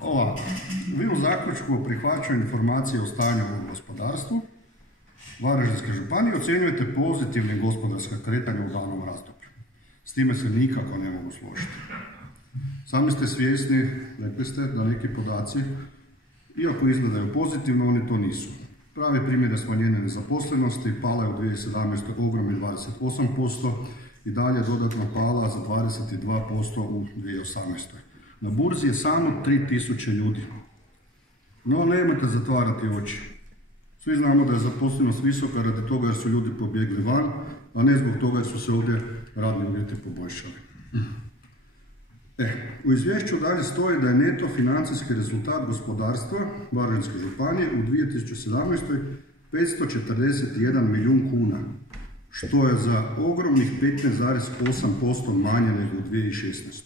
Ovako, vi u zaključku o prihvaćanju informacije o stanju u gospodarstvu Varaždinske županije ocjenjujete pozitivnim gospodarska kretanja u danom razdoblju. S time se nikako ne mogu složiti. Sami ste svjesni, rekli ste, da neki podaci, iako izgledaju pozitivno, oni to nisu. Pravi primjer je smanjenje nezaposlenosti, pala je u 2017. ogromni 28% i dalje dodatno pala za 22% u 2018. Na burzi je samo 3000 ljudi. No, nemojte zatvarati oči. Svi znamo da je zaposlenost visoka radi toga jer su ljudi pobjegli van, a ne zbog toga jer su se ovdje radni uvjeti poboljšali. U izvješću dalje stoji da je neto financijski rezultat gospodarstva Varaždinske županije u 2017. 541 milijun kuna, što je za ogromnih 15,8% manje nego u 2016.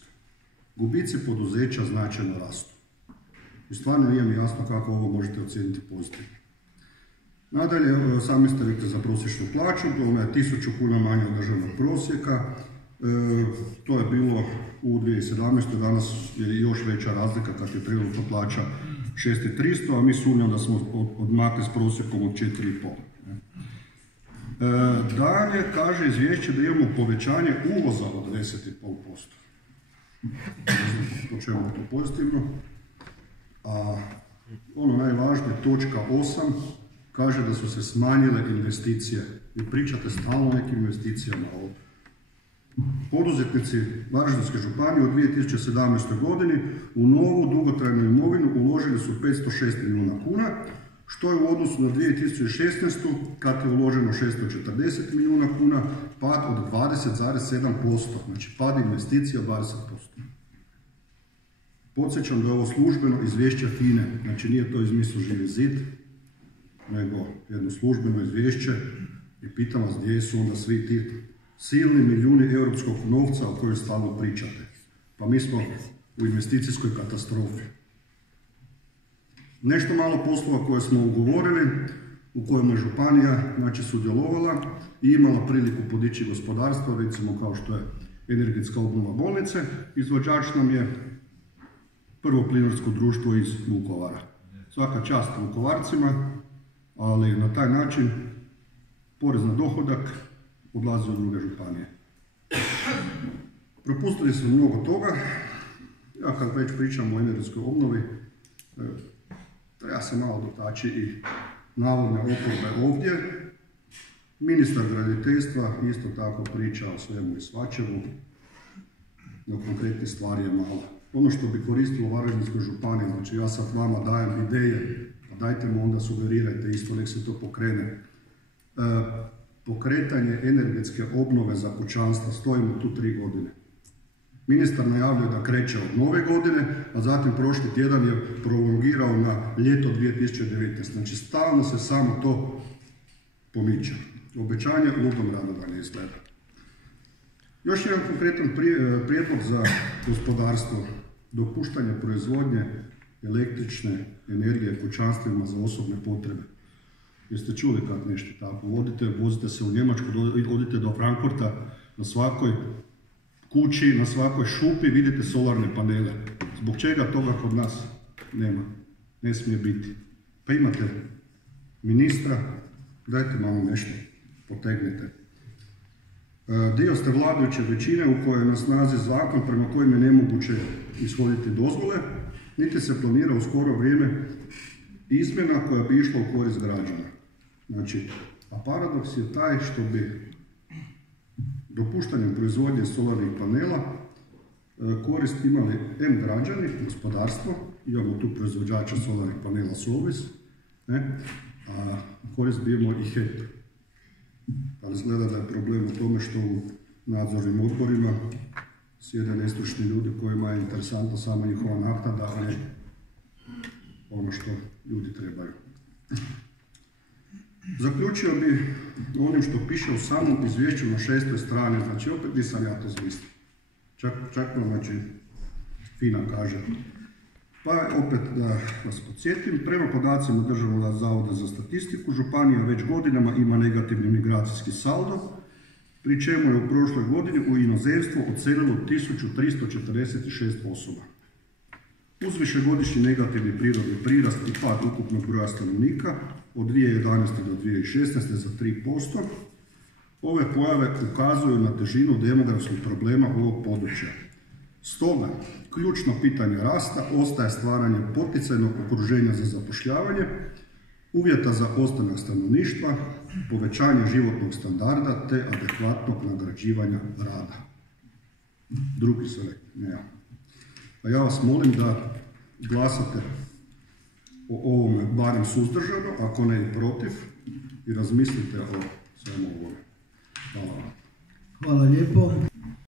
Gubici poduzeća značajno rastu. I stvarno nije mi jasno kako ovo možete ocijeniti pozitivno. Nadalje, sami ste rekli za prosječnu plaću, ona je 1000 kuna manje od državnog prosjeka. To je bilo u 2017. Danas je još veća razlika kad je trenutno plaća 6300, a mi sumnjamo da smo odmakli s prosjekom od 4,5. Dalje kaže izvješće da imamo povećanje uvoza od 10,5%. Po čemu je to pozitivno. A ono najvažnije, točka 8, kaže da su se smanjile investicije. Vi pričate stalno o nekim investicijama ovdje. Poduzetnici Varaždinske županije u 2017. godini u novu dugotrajnu imovinu uložili su 506 milijuna kuna, što je u odnosu na 2016. kad je uloženo 640 milijuna kuna, pad od 20,7%, znači pad investicija 20%. Podsjećam da je ovo službeno izvješće FINA-e, znači nije to izmislio Živi zid, nego jedno službeno izvješće i pitam vas gdje su onda svi ti silni milijuni europskog novca o kojoj stalno pričate. Pa mi smo u investicijskoj katastrofi. Nešto malo poslova koje smo ugovorili, u kojima je županija sudjelovala i imala priliku podići gospodarstvo, recimo kao što je energetska obnova bolnice. Izvođač nam je Prvo plinarsko društvo iz Vukovara. Svaka čast Vukovarcima, ali na taj način porez na dohodak odlazi u druge županije. Propustili smo mnogo toga. Ja kad već pričam o energetskoj obnovi, treba se malo dotaći i navodne oporbe ovdje. Ministar graditeljstva isto tako priča o svemu i svačemu, no konkretne stvari je malo. Ono što bi koristilo Varaždinskoj županiji, znači ja sad vama dajem ideje, a dajte mu onda sugerirajte isto, nek se to pokrene. Pokretanje energetske obnove za kućanstva, stojimo tu 3 godine. Ministar najavljuje da kreće od nove godine, a zatim prošli tjedan je prolongirao na ljeto 2019. Znači stalno se samo to pomiče. Obećanje ludom rado da ne izgleda. Još jedan konkretan prijedlog za gospodarstvo. Dopuštanje proizvodnje električne energije kućanstvima za osobne potrebe. Jeste čuli kad nešto tako? Vozite se u Njemačku, odite do Frankfurta, na svakoj kući, na svakoj šupi vidite solarne panele. Zbog čega toga kod nas nema? Ne smije biti. Pa imate ministra, dajte malo nešto, potegnite. Dio ste vladajuće većine u kojoj je na snazi zakon prema kojem je nemoguće ishoditi dozvole, niti se planira u skoro vrijeme izmjena koja bi išla u korist građana. Znači, a paradoks je taj što bi dopuštanjem proizvodnje solarnih panela korist imali građani, gospodarstvo, imamo tu proizvođača solarnih panela Solvis, a korist bi imao i HEP. Ali izgleda da je problem u tome što u nadzornim odborima sjede nestručni ljudi kojima je interesantna sama njihova naknada, a ne ono što ljudi trebaju. Zaključio bi onim što piše u samom izvješću na 6. strani, znači opet nisam ja to zmislio. Čak znači FINA kaže. Pa opet da vas podsjetim, prema podacima Državnog zavoda za statistiku, županija već godinama ima negativni migracijski saldo, pri čemu je u prošloj godini u inozemstvo odselilo 1346 osoba. Uz višegodišnji negativni prirodni prirast i pad ukupnog broja stanovnika od 2011. do 2016. za 3%, ove pojave ukazuju na težinu demografskog problema ovog područja. Stoga, ključno pitanje rasta ostaje stvaranje poticajnog okruženja za zapošljavanje, uvjeta za ostanak stanovništva, povećanje životnog standarda te adekvatnog nagrađivanja rada. Drugi se rekli, ne ja. A ja vas molim da glasate o ovome barem suzdržano, ako ne i protiv, i razmislite o svemu ovome. Hvala vam. Hvala lijepo.